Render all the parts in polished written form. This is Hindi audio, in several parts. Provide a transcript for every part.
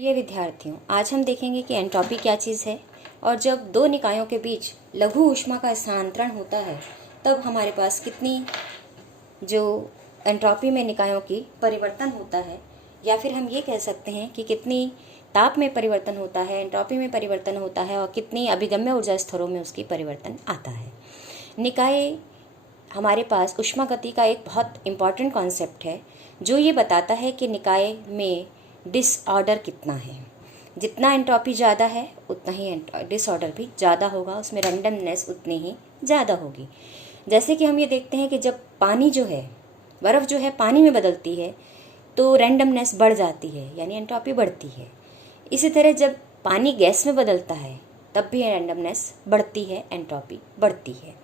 प्रिय विद्यार्थियों, आज हम देखेंगे कि एंट्रॉपी क्या चीज़ है और जब दो निकायों के बीच लघु ऊष्मा का स्थानांतरण होता है तब हमारे पास कितनी जो एंट्रॉपी में निकायों की परिवर्तन होता है, या फिर हम ये कह सकते हैं कि कितनी ताप में परिवर्तन होता है, एंट्रॉपी में परिवर्तन होता है और कितनी अभिगम्य ऊर्जा स्तरों में उसकी परिवर्तन आता है। निकाय हमारे पास ऊष्मागति का एक बहुत इम्पॉर्टेंट कॉन्सेप्ट है जो ये बताता है कि निकाय में डिसऑर्डर कितना है। जितना एंट्रॉपी ज़्यादा है उतना ही डिसऑर्डर भी ज़्यादा होगा, उसमें रैंडमनेस उतनी ही ज़्यादा होगी। जैसे कि हम ये देखते हैं कि जब पानी जो है, बर्फ़ जो है पानी में बदलती है तो रैंडमनेस बढ़ जाती है, यानी एंट्रॉपी बढ़ती है। इसी तरह जब पानी गैस में बदलता है तब भी रैंडमनेस बढ़ती है, एंट्रॉपी बढ़ती है।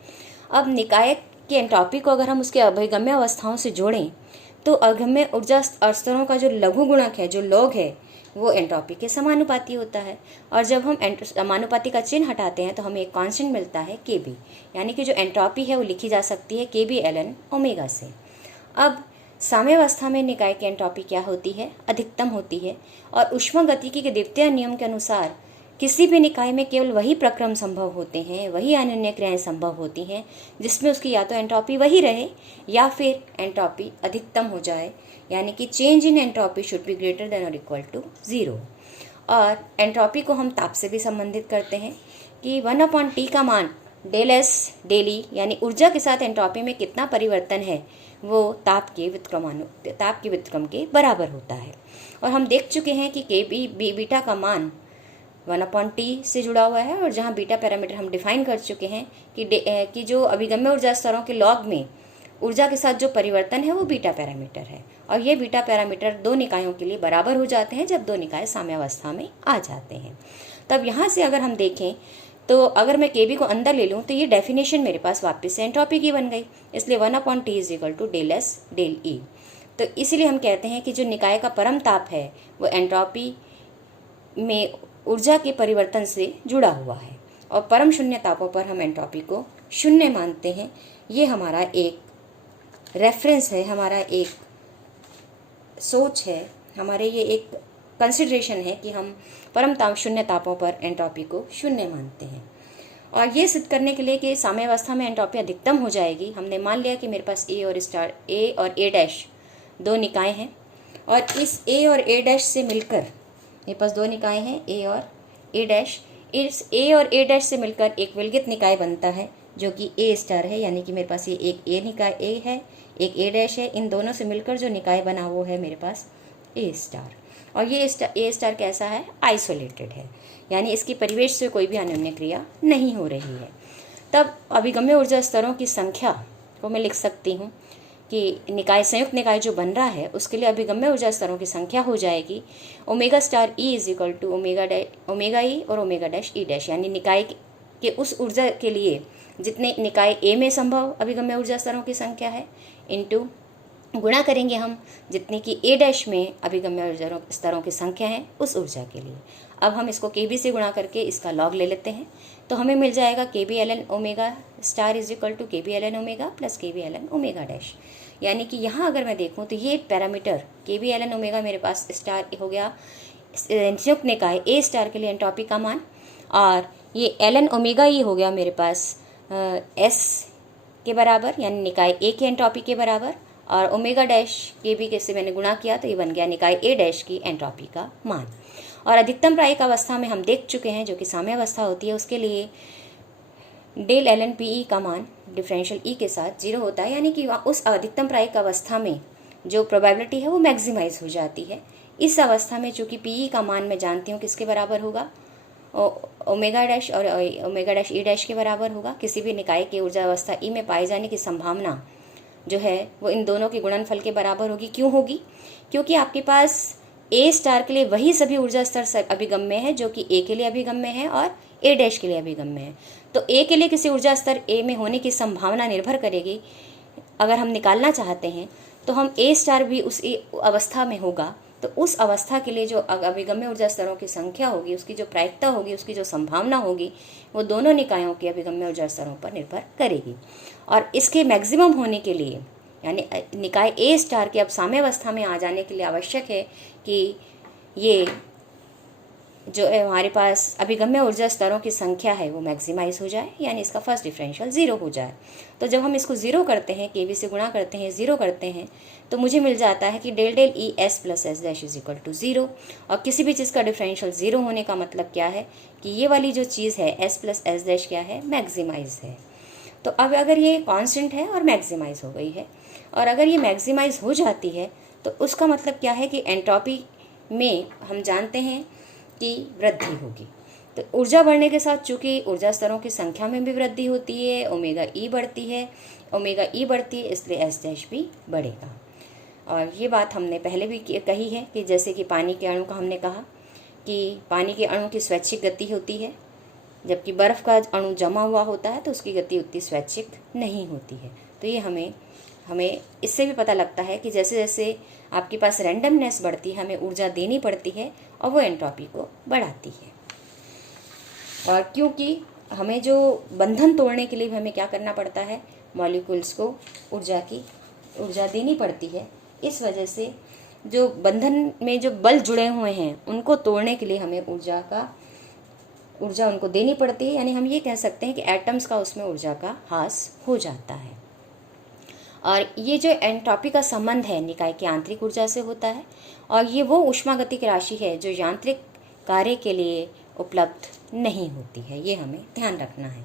अब निकाय की एंट्रॉपी को अगर हम उसके अभिगम्य अवस्थाओं से जोड़ें तो अभिगम्य ऊर्जा स्तरों का जो लघु गुणक है, जो लॉग है, वो एंट्रॉपी के समानुपाती होता है। और जब हम समानुपाती का चिन्ह हटाते हैं तो हमें एक कांस्टेंट मिलता है Kb, यानी कि जो एंट्रॉपी है वो लिखी जा सकती है Kb ln ओमेगा से। अब साम्यावस्था में निकाय की एंट्रॉपी क्या होती है? अधिकतम होती है। और ऊष्मागतिकी के द्वितीय नियम के अनुसार किसी भी निकाय में केवल वही प्रक्रम संभव होते हैं, वही अन्य क्रियाएं संभव होती हैं जिसमें उसकी या तो एंट्रॉपी वही रहे या फिर एंट्रॉपी अधिकतम हो जाए, यानी कि change in entropy should be greater than और इक्वल टू 0। और एंट्रॉपी को हम ताप से भी संबंधित करते हैं कि 1/T का मान डेल एस डेली, यानी ऊर्जा के साथ एंट्रॉपी में कितना परिवर्तन है वो ताप के व्युत्क्रम के बराबर होता है। और हम देख चुके हैं कि बीटा का मान 1/T से जुड़ा हुआ है, और जहाँ बीटा पैरामीटर हम डिफाइन कर चुके हैं कि जो अभिगम्य ऊर्जा स्तरों के लॉग में ऊर्जा के साथ जो परिवर्तन है वो बीटा पैरामीटर है। और ये बीटा पैरामीटर दो निकायों के लिए बराबर हो जाते हैं जब दो निकाय साम्यावस्था में आ जाते हैं। तब यहाँ से अगर हम देखें तो अगर मैं Kb को अंदर ले लूँ तो ये डेफिनेशन मेरे पास वापस से एंट्रॉपी की बन गई, इसलिए 1/T is equal to del S del E. तो इसीलिए हम कहते हैं कि जो निकाय का परम ताप है वो एंट्रॉपी में ऊर्जा के परिवर्तन से जुड़ा हुआ है, और परम शून्य तापों पर हम एंट्रॉपी को शून्य मानते हैं। ये हमारा एक रेफरेंस है, हमारा एक सोच है, हमारे ये एक कंसिडरेशन है कि हम परम ताप शून्य तापों पर एंट्रॉपी को शून्य मानते हैं। और ये सिद्ध करने के लिए कि साम्यावस्था में एंट्रॉपी अधिकतम हो जाएगी, हमने मान लिया कि मेरे पास ए और ए डैश दो निकाय हैं, और इस ए और ए डैश से मिलकर मेरे पास दो निकाय हैं ए और ए डैश। इस ए और ए डैश से मिलकर एक विलगित निकाय बनता है जो कि ए स्टार है, यानी कि मेरे पास ये एक ए निकाय ए है, एक ए डैश है। इन दोनों से मिलकर जो निकाय बना वो है मेरे पास ए स्टार। और ये ए स्टार कैसा है? आइसोलेटेड है, यानी इसकी परिवेश से कोई भी अन्योन्य क्रिया नहीं हो रही है। तब अभिगम्य ऊर्जा स्तरों की संख्या को मैं लिख सकती हूँ कि निकाय संयुक्त निकाय जो बन रहा है उसके लिए अभिगम्य ऊर्जा स्तरों की संख्या हो जाएगी omega star E is equal to omega E और ओमेगा डैश ई डैश, यानी निकाय के उस ऊर्जा के लिए जितने निकाय ए में संभव अभिगम्य ऊर्जा स्तरों की संख्या है इनटू गुणा करेंगे हम जितने की ए डैश में अभिगम्य ऊर्जा स्तरों की संख्या है उस ऊर्जा के लिए। अब हम इसको Kb से गुणा करके इसका लॉग ले लेते हैं तो हमें मिल जाएगा Kb ln omega star is equal to Kb ln omega plus Kb ln omega dash. यानी कि यहाँ अगर मैं देखूँ तो ये पैरामीटर Kb ln ओमेगा मेरे पास स्टार हो गया संयुक्त निकाय ए स्टार के लिए एंट्रॉपी का मान, और ये ln ओमेगा ही हो गया मेरे पास एस के बराबर, यानी निकाय ए की एंट्रॉपी के बराबर, और ओमेगा डैश Kb के से मैंने गुणा किया तो ये बन गया निकाय ए डैश की एंट्रॉपी का मान। और अधिकतम प्रायिक अवस्था में हम देख चुके हैं जो कि साम्यावस्था होती है उसके लिए डेल ln Pe का मान डिफरेंशियल ई के साथ 0 होता है, यानी कि उस अधिकतम प्रायिक अवस्था में जो प्रोबेबिलिटी है वो मैक्सिमाइज हो जाती है। इस अवस्था में चूँकि Pe का मान मैं जानती हूँ किसके बराबर होगा, ओमेगा डैश और ओमेगा डैश ई डैश के बराबर होगा। किसी भी निकाय की ऊर्जा अवस्था ई में पाए जाने की संभावना जो है वो इन दोनों के गुणनफल के बराबर होगी। क्यों होगी? क्योंकि आपके पास ए स्टार के लिए वही सभी ऊर्जा स्तर अभिगम्य है जो कि ए के लिए अभिगम्य है और ए डैश के लिए अभिगम्य है। तो ए के लिए किसी ऊर्जा स्तर ए में होने की संभावना निर्भर करेगी। अगर हम निकालना चाहते हैं तो हम ए स्टार भी उस अवस्था में होगा, तो उस अवस्था के लिए जो अभिगम्य ऊर्जा स्तरों की संख्या होगी, उसकी जो प्रायिकता होगी, उसकी जो संभावना होगी, वो दोनों निकायों के अभिगम्य ऊर्जा स्तरों पर निर्भर करेगी। और इसके मैक्सिमम होने के लिए, यानी निकाय ए स्टार के अब साम्यावस्था में आ जाने के लिए आवश्यक है कि ये जो हमारे पास अभिगम्य ऊर्जा स्तरों की संख्या है वो मैक्सिमाइज हो जाए, यानी इसका फर्स्ट डिफरेंशियल 0 हो जाए। तो जब हम इसको 0 करते हैं, केवी से गुणा करते हैं, 0 करते हैं, तो मुझे मिल जाता है कि del del E S plus S dash is equal to 0। और किसी भी चीज़ का डिफरेंशियल 0 होने का मतलब क्या है कि ये वाली जो चीज़ है एस प्लस एस डैश क्या है, मैक्सिमाइज है। तो अब अगर ये कांस्टेंट है और मैक्सिमाइज हो गई है, और अगर ये मैक्सिमाइज हो जाती है तो उसका मतलब क्या है कि एंट्रोपी में हम जानते हैं की वृद्धि होगी। तो ऊर्जा बढ़ने के साथ चूंकि ऊर्जा स्तरों की संख्या में भी वृद्धि होती है, ओमेगा ई बढ़ती है, ओमेगा ई बढ़ती है, इसलिए एस डैश भी बढ़ेगा। और ये बात हमने पहले भी कही है कि जैसे कि पानी के अणु का हमने कहा कि पानी के अणु की स्वैच्छिक गति होती है, जबकि बर्फ़ का अणु जमा हुआ होता है तो उसकी गति उतनी स्वैच्छिक नहीं होती है। तो ये हमें इससे भी पता लगता है कि जैसे जैसे आपके पास रैंडमनेस बढ़ती है, हमें ऊर्जा देनी पड़ती है और वो एंट्रोपी को बढ़ाती है। और क्योंकि हमें जो बंधन तोड़ने के लिए हमें क्या करना पड़ता है, मॉलिक्यूल्स को ऊर्जा देनी पड़ती है, इस वजह से जो बंधन में जो बल जुड़े हुए हैं उनको तोड़ने के लिए हमें ऊर्जा उनको देनी पड़ती है। यानी हम ये कह सकते हैं कि एटम्स का उसमें ऊर्जा का ह्रास हो जाता है। और ये जो एंट्रोपी का संबंध है निकाय की आंतरिक ऊर्जा से होता है, और ये वो ऊष्मागतिक राशि है जो यांत्रिक कार्य के लिए उपलब्ध नहीं होती है, ये हमें ध्यान रखना है।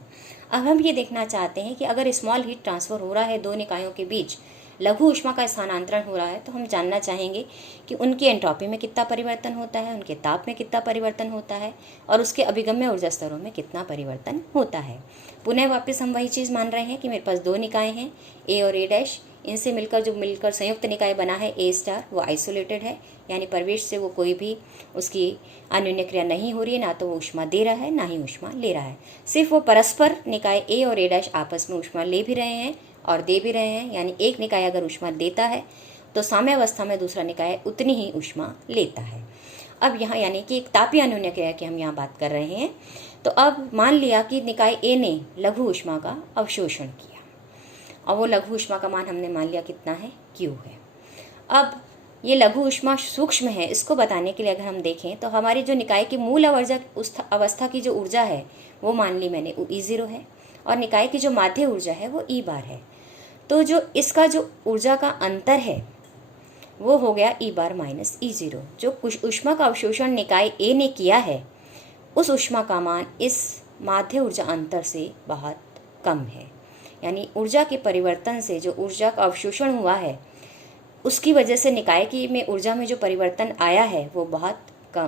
अब हम ये देखना चाहते हैं कि अगर स्मॉल हीट ट्रांसफ़र हो रहा है दो निकायों के बीच, लघु ऊष्मा का स्थानांतरण हो रहा है, तो हम जानना चाहेंगे कि उनकी एंट्रोपी में कितना परिवर्तन होता है, उनके ताप में कितना परिवर्तन होता है, और उसके अभिगम्य ऊर्जा स्तरों में कितना परिवर्तन होता है। पुनः वापस हम वही चीज़ मान रहे हैं कि मेरे पास दो निकाय हैं, ए और ए डैश। इनसे मिलकर संयुक्त निकाय बना है ए स्टार, वो आइसोलेटेड है, यानी परिवेश से वो कोई भी उसकी अन्योन्य क्रिया नहीं हो रही है, ना तो वो ऊष्मा दे रहा है ना ही ऊष्मा ले रहा है। सिर्फ वो परस्पर निकाय ए और ए डैश आपस में ऊष्मा ले भी रहे हैं और दे भी रहे हैं। यानी एक निकाय अगर ऊष्मा देता है तो साम्यावस्था में दूसरा निकाय उतनी ही ऊष्मा लेता है। अब यहाँ यानी कि एक तापीय अन्योन्य क्रिया की हम यहाँ बात कर रहे हैं। तो अब मान लिया कि निकाय ए ने लघु ऊष्मा का अवशोषण किया, और वो लघु ऊष्मा का मान हमने मान लिया कितना है, Q है। अब ये लघु ऊष्मा सूक्ष्म है, इसको बताने के लिए अगर हम देखें तो हमारी जो निकाय की मूल अवस्था की जो ऊर्जा है वो मान ली मैंने E0 है, और निकाय की जो माध्य ऊर्जा है वो E बार है। तो जो इसका जो ऊर्जा का अंतर है वो हो गया E बार माइनस E0। जो ऊष्मा का अवशोषण निकाय ए ने किया है उस ऊष्मा का मान इस माध्य ऊर्जा अंतर से बहुत कम है। यानी ऊर्जा के परिवर्तन से जो ऊर्जा का अवशोषण हुआ है उसकी वजह से निकाय की में ऊर्जा में जो परिवर्तन आया है वो बहुत कम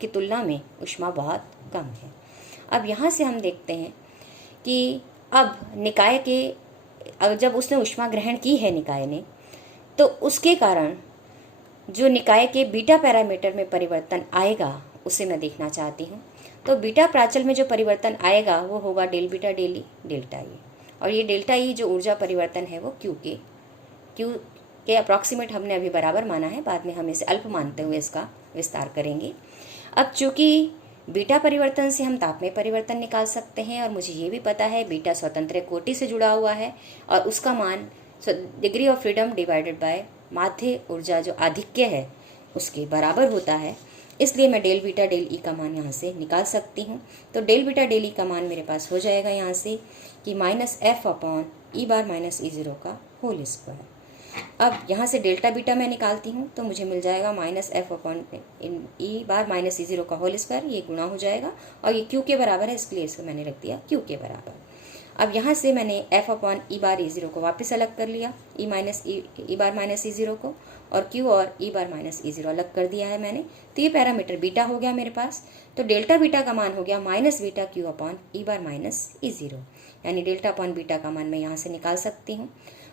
की तुलना में ऊष्मा बहुत कम है। अब यहाँ से हम देखते हैं कि अब निकाय के जब उसने ऊष्मा ग्रहण की है निकाय ने, तो उसके कारण जो निकाय के बीटा पैरामीटर में परिवर्तन आएगा उसे मैं देखना चाहती हूँ। तो बीटा प्राचल में जो परिवर्तन आएगा वो होगा del beta del E delta E, और ये डेल्टा ई जो ऊर्जा परिवर्तन है वो क्यू के अप्रॉक्सीमेट हमने अभी बराबर माना है, बाद में हम इसे अल्प मानते हुए इसका विस्तार करेंगे। अब चूंकि बीटा परिवर्तन से हम ताप में परिवर्तन निकाल सकते हैं, और मुझे ये भी पता है बीटा स्वतंत्र कोटि से जुड़ा हुआ है और उसका मान degree of freedom divided by माध्य ऊर्जा जो आधिक्य है उसके बराबर होता है, इसलिए मैं डेल बीटा डेल ई का मान यहाँ से निकाल सकती हूँ। तो डेल बीटा डेल ई का मान मेरे पास हो जाएगा यहाँ से कि माइनस एफ अपॉन ई बार माइनस E0 का होल स्क्वायर। अब यहाँ से डेल्टा बीटा मैं निकालती हूँ तो मुझे मिल जाएगा माइनस एफ अपॉन ई बार माइनस E0 का होल स्क्वायर, ये गुणा हो जाएगा और ये क्यू के बराबर है, इसलिए इसको मैंने रख दिया क्यू के बराबर। अब यहाँ से मैंने एफ अपॉन ई बार E0 को वापस अलग कर लिया, ई बार माइनस E0 को, और क्यू और ई बार माइनस E0 अलग कर दिया है मैंने। तो ये पैरामीटर बीटा हो गया मेरे पास। तो डेल्टा बीटा का मान हो गया माइनस बीटा क्यू अपॉन ई बार माइनस E0, यानी डेल्टा अपॉन बीटा का मान मैं यहाँ से निकाल सकती हूँ।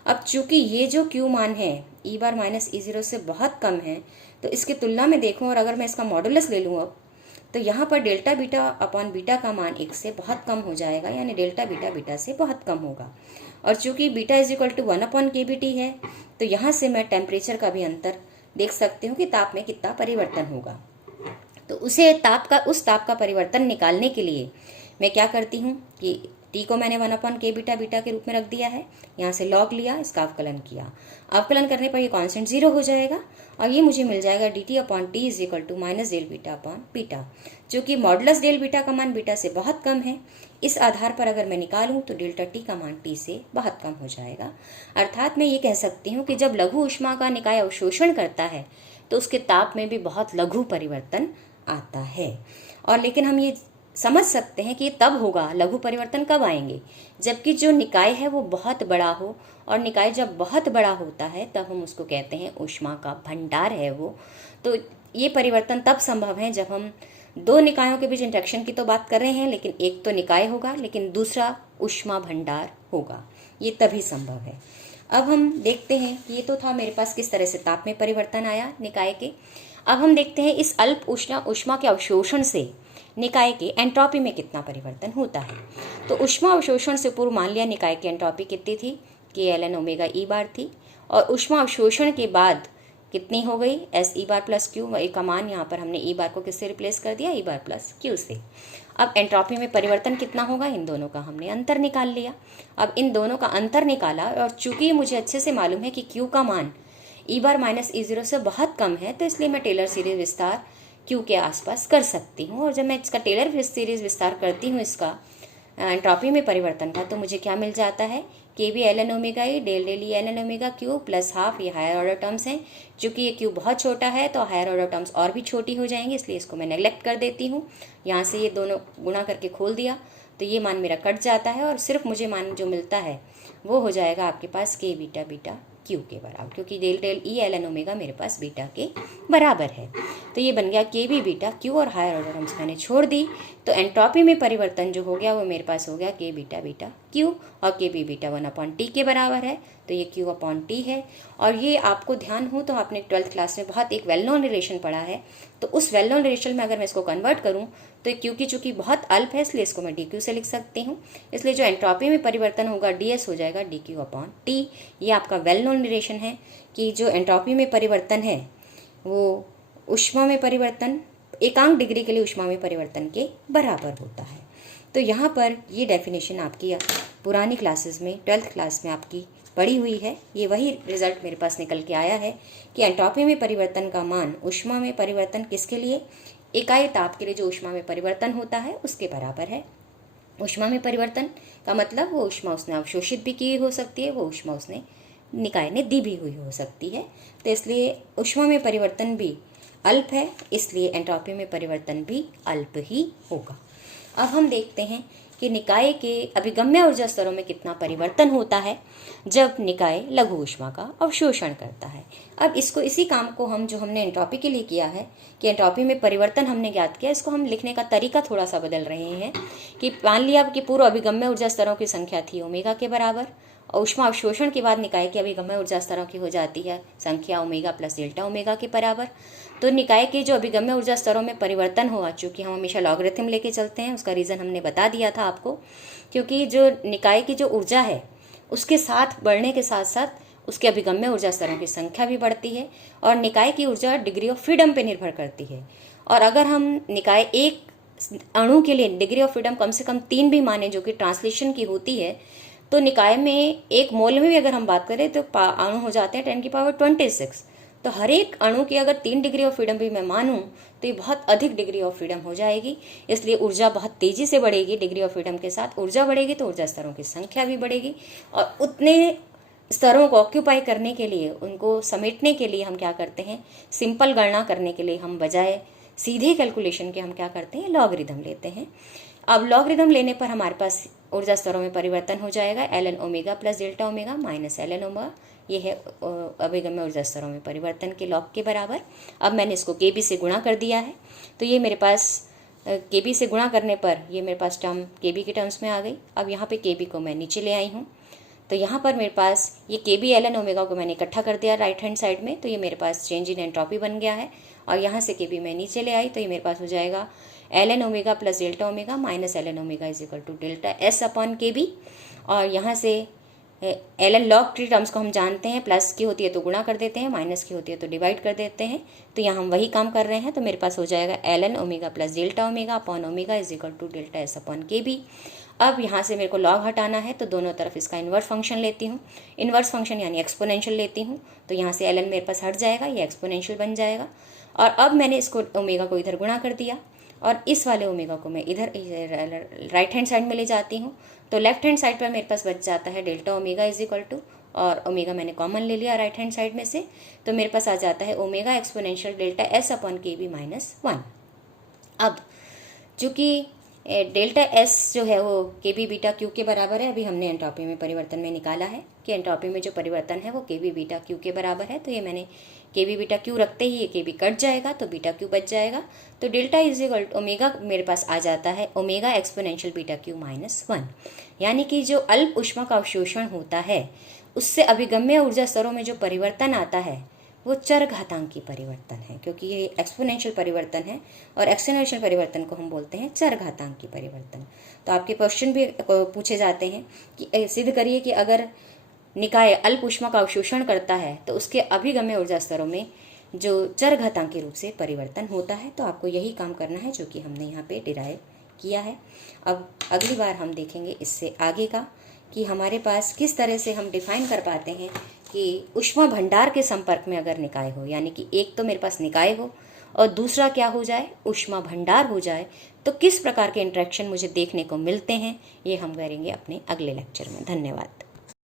अब चूंकि ये जो क्यू मान है ई बार माइनस E0 से बहुत कम है, तो इसकी तुलना में देखूँ और अगर मैं इसका मॉडुलस ले लूँ अब, तो यहाँ पर डेल्टा बीटा अपॉन बीटा का मान 1 से बहुत कम हो जाएगा, यानी डेल्टा बीटा बीटा से बहुत कम होगा। और चूंकि beta is equal to 1 upon KBT है, तो यहाँ से मैं टेम्परेचर का भी अंतर देख सकती हूँ कि ताप में कितना परिवर्तन होगा। तो उस ताप का परिवर्तन निकालने के लिए मैं क्या करती हूँ कि टी को मैंने 1/k बीटा बीटा के रूप में रख दिया है। यहाँ से लॉग लिया, इसका अवकलन किया। अवकलन करने पर ये कांस्टेंट 0 हो जाएगा और ये मुझे मिल जाएगा dt/t is equal to minus del beta upon beta, जो कि मॉडुलस डेल बीटा का मान बीटा से बहुत कम है। इस आधार पर अगर मैं निकालूं तो डेल्टा टी का मान टी से बहुत कम हो जाएगा। अर्थात मैं ये कह सकती हूँ कि जब लघु ऊष्मा का निकाय अवशोषण करता है तो उसके ताप में भी बहुत लघु परिवर्तन आता है। और लेकिन हम ये समझ सकते हैं कि ये तब होगा, लघु परिवर्तन कब आएंगे, जबकि जो निकाय है वो बहुत बड़ा हो। और निकाय जब बहुत बड़ा होता है तब हम उसको कहते हैं ऊष्मा का भंडार है वो। तो ये परिवर्तन तब संभव है जब हम दो निकायों के बीच इंटरेक्शन की तो बात कर रहे हैं, लेकिन एक तो निकाय होगा लेकिन दूसरा ऊष्मा भंडार होगा, ये तभी संभव है। अब हम देखते हैं कि ये तो था मेरे पास किस तरह से ताप में परिवर्तन आया निकाय के। अब हम देखते हैं इस अल्प ऊष्मा के अवशोषण से निकाय के एंट्रोपी में कितना परिवर्तन होता है। तो ऊष्मा अवशोषण से पूर्व मान लिया निकाय की एंट्रोपी कितनी थी, KLN ओमेगा ई बार थी, और ऊष्मा अवशोषण के बाद कितनी हो गई, एस ई बार प्लस क्यू। ए का मान यहाँ पर हमने ई बार को किससे रिप्लेस कर दिया, ई बार प्लस क्यू से। अब एंट्रोपी में परिवर्तन कितना होगा, इन दोनों का हमने अंतर निकाल लिया। अब इन दोनों का अंतर निकाला और चूंकि मुझे अच्छे से मालूम है कि क्यू का मान ई बार माइनस ई जीरो से बहुत कम है, तो इसलिए मैं टेलर सीरीज विस्तार क्यू के आसपास कर सकती हूँ। और जब मैं इसका टेलर सीरीज विस्तार करती हूँ इसका एंट्रोपी में परिवर्तन का, तो मुझे क्या मिल जाता है, KB ln omega E del del E ln omega Q plus half, ये हायर ऑर्डर टर्म्स हैं। चूंकि ये क्यू बहुत छोटा है तो हायर ऑर्डर टर्म्स और भी छोटी हो जाएंगी, इसलिए इसको मैं नेग्लेक्ट कर देती हूँ। यहाँ से ये दोनों गुणा करके खोल दिया तो ये मान मेरा कट जाता है और सिर्फ मुझे मान जो मिलता है वो हो जाएगा आपके पास K बीटा बीटा क्यू के बराबर, क्योंकि del del E ln omega मेरे पास बीटा के बराबर है। तो ये बन गया KB बीटा क्यू और हायर ऑर्डर टर्म्स मैंने छोड़ दी, तो एंट्रोपी में परिवर्तन जो हो गया वो मेरे पास हो गया K बीटा बीटा क्यू, और KB बीटा 1/t के बराबर है, तो ये Q/t है। और ये आपको ध्यान हो तो आपने 12th क्लास में बहुत एक वेल नोन रिलेशन पढ़ा है, तो उस वेल नोन रिलेशन में अगर मैं इसको कन्वर्ट करूँ तो क्यू की चूंकि बहुत अल्प है इसलिए इसको मैं DQ से लिख सकती हूँ। इसलिए जो एंट्रोपी में परिवर्तन होगा DS हो जाएगा dQ/t। ये आपका वेल नोन रिलेशन है कि जो एंट्रोपी में परिवर्तन है वो ऊष्मा में परिवर्तन, एकांक डिग्री के लिए ऊष्मा में परिवर्तन के बराबर होता है। तो यहाँ पर ये डेफिनेशन आपकी पुरानी क्लासेस में 12th क्लास में आपकी पढ़ी हुई है। ये वही रिजल्ट मेरे पास निकल के आया है कि एंट्रोपी में परिवर्तन का मान ऊष्मा में परिवर्तन किसके लिए, इकाई ताप के लिए जो ऊष्मा में परिवर्तन होता है उसके बराबर है। ऊष्मा में परिवर्तन का मतलब वो ऊष्मा उसने अवशोषित भी की हो सकती है, वो ऊष्मा उसने निकाय ने दी भी हुई हो सकती है। तो इसलिए ऊष्मा में परिवर्तन भी अल्प है, इसलिए एंट्रोपी में परिवर्तन भी अल्प ही होगा। अब हम देखते हैं कि निकाय के अभिगम्य ऊर्जा स्तरों में कितना परिवर्तन होता है जब निकाय लघु ऊष्मा का अवशोषण करता है। अब इसको इसी काम को हम जो हमने एंट्रोपी के लिए किया है कि एंट्रोपी में परिवर्तन हमने ज्ञात किया, इसको हम लिखने का तरीका थोड़ा सा बदल रहे हैं कि मान लिया कि पूर्व अभिगम्य ऊर्जा स्तरों की संख्या थी ओमेगा के बराबर, और ऊष्मा अवशोषण के बाद निकाय की अभिगम्य ऊर्जा स्तरों की हो जाती है संख्या ओमेगा प्लस डेल्टा ओमेगा के बराबर। तो निकाय के जो अभिगम्य ऊर्जा स्तरों में परिवर्तन हुआ, चूँकि हम हमेशा लॉगरिथम लेके चलते हैं, उसका रीज़न हमने बता दिया था आपको, क्योंकि जो निकाय की जो ऊर्जा है उसके साथ बढ़ने के साथ साथ उसके अभिगम्य ऊर्जा स्तरों की संख्या भी बढ़ती है, और निकाय की ऊर्जा डिग्री ऑफ फ्रीडम पे निर्भर करती है। और अगर हम निकाय एक अणु के लिए डिग्री ऑफ फ्रीडम कम से कम 3 भी माने, जो कि ट्रांसलेशन की होती है, तो निकाय में एक मोल में भी अगर हम बात करें तो अणु हो जाते हैं 10⁻26। तो हर एक अणु की अगर 3 डिग्री ऑफ फ्रीडम भी मैं मानूं तो ये बहुत अधिक डिग्री ऑफ फ्रीडम हो जाएगी, इसलिए ऊर्जा बहुत तेजी से बढ़ेगी। डिग्री ऑफ फ्रीडम के साथ ऊर्जा बढ़ेगी तो ऊर्जा स्तरों की संख्या भी बढ़ेगी, और उतने स्तरों को ऑक्यूपाई करने के लिए, उनको समेटने के लिए हम क्या करते हैं, सिंपल गणना करने के लिए हम बजाय सीधे कैलकुलेशन के हम क्या करते हैं, लॉगरिथम लेते हैं। अब लॉगरिथम लेने पर हमारे पास ऊर्जा स्तरों में परिवर्तन हो जाएगा ln omega plus delta omega minus ln omega, ये है अभिगम्य ऊर्जा स्तरों में परिवर्तन के लॉग के बराबर। अब मैंने इसको KB से गुणा कर दिया है, तो ये मेरे पास KB से गुणा करने पर ये मेरे पास टर्म KB के टर्म्स में आ गई। अब यहाँ पे KB को मैं नीचे ले आई हूँ, तो यहाँ पर मेरे पास ये KB ln ओमेगा को मैंने इकट्ठा कर दिया राइट हैंड साइड में, तो ये मेरे पास चेंज इन एंट्रोपी बन गया है। और यहाँ से KB मैं नीचे ले आई तो ये मेरे पास हो जाएगा ln omega plus delta omega minus ln omega is equal to delta S/KB। और यहाँ से ln लॉग ट्री टर्म्स को हम जानते हैं, प्लस की होती है तो गुणा कर देते हैं, माइनस की होती है तो डिवाइड कर देते हैं। तो यहाँ हम वही काम कर रहे हैं, तो मेरे पास हो जाएगा ln omega plus delta omega upon omega is equal to delta S/KB। अब यहाँ से मेरे को लॉग हटाना है, तो दोनों तरफ इसका इन्वर्स फंक्शन लेती हूँ। इन्वर्स फंक्शन यानी एक्सपोनेंशियल लेती हूँ, तो यहाँ से ln मेरे पास हट जाएगा, ये एक्सपोनेंशियल बन जाएगा। और अब मैंने इसको ओमेगा को इधर गुणा कर दिया और इस वाले ओमेगा को मैं इधर राइट हैंड साइड में ले जाती हूँ। तो लेफ्ट हैंड साइड पर मेरे पास बच जाता है delta omega is equal to, और ओमेगा मैंने कॉमन ले लिया राइट हैंड साइड में से, तो मेरे पास आ जाता है omega exponential delta S upon के बी माइनस 1। अब चूँकि डेल्टा एस जो है वो के बी बीटा क्यू के बराबर है, अभी हमने एंट्रोपी में परिवर्तन में निकाला है कि एंट्रोपी में जो परिवर्तन है वो के बी बीटा क्यू के बराबर है। तो ये मैंने के बी बीटा क्यू रखते ही ये के बी कट जाएगा, तो बीटा क्यू बच जाएगा। तो डेल्टा इज इक्वल ओमेगा मेरे पास आ जाता है omega exponential beta Q minus 1, यानी कि जो अल्प ऊष्मा का अवशोषण होता है उससे अभिगम्य ऊर्जा स्तरों में जो परिवर्तन आता है वो चरघातांकी परिवर्तन है, क्योंकि ये एक्सपोनेंशियल परिवर्तन है और एक्सपोनेंशियल परिवर्तन को हम बोलते हैं चरघातांकी परिवर्तन। तो आपके क्वेश्चन भी पूछे जाते हैं कि सिद्ध करिए कि अगर निकाय अल्प ऊष्मा का अवशोषण करता है तो उसके अभिगम्य ऊर्जा स्तरों में जो चरघातांकी रूप से परिवर्तन होता है। तो आपको यही काम करना है जो कि हमने यहाँ पे डिराइव किया है। अब अगली बार हम देखेंगे इससे आगे का कि हमारे पास किस तरह से हम डिफाइन कर पाते हैं कि ऊष्मा भंडार के संपर्क में अगर निकाय हो, यानी कि एक तो मेरे पास निकाय हो और दूसरा क्या हो जाए, ऊष्मा भंडार हो जाए, तो किस प्रकार के इंटरेक्शन मुझे देखने को मिलते हैं, ये हम करेंगे अपने अगले लेक्चर में। धन्यवाद।